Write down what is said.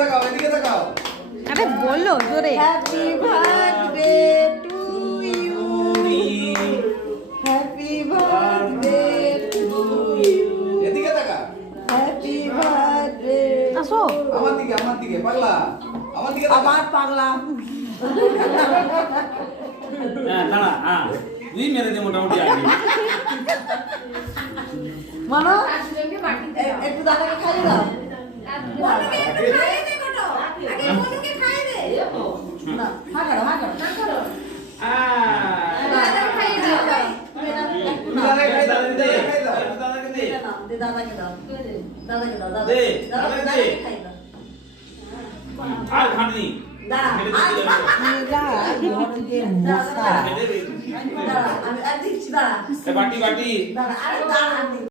তাকাও এদিকে তাকাও আরে বলো জোরে। Happy birthday to you, happy birthday to you, এদিকে তাকা হ্যাপি বার্থডে। আসো। আমার দিকে পাগলা আমার দিকে তাকা আবার পাগলা। হ্যাঁ দাঁড়া, হ্যাঁ তুই মেরে দে মোটামুটি আগে। মানো একটু দাদাকে খাইয়ে দাও। না, হা করো, হা করো। দাদাকে খাইয়ে দাও। দাদাকে খাই দাও দাদাকে দে। দাদাকে দাও, দাদাকে দাও, দে, দাদাকে দাদাকে দে। খাইয়ে দাও। আর খাটনি। দাঁড়া, মেরে দে, আর- মেরে দে। দাঁড়া, আমি আর দিচ্ছি, দাঁড়া। বাটি বাটি। দাঁড়া, আরে দাঁড়া।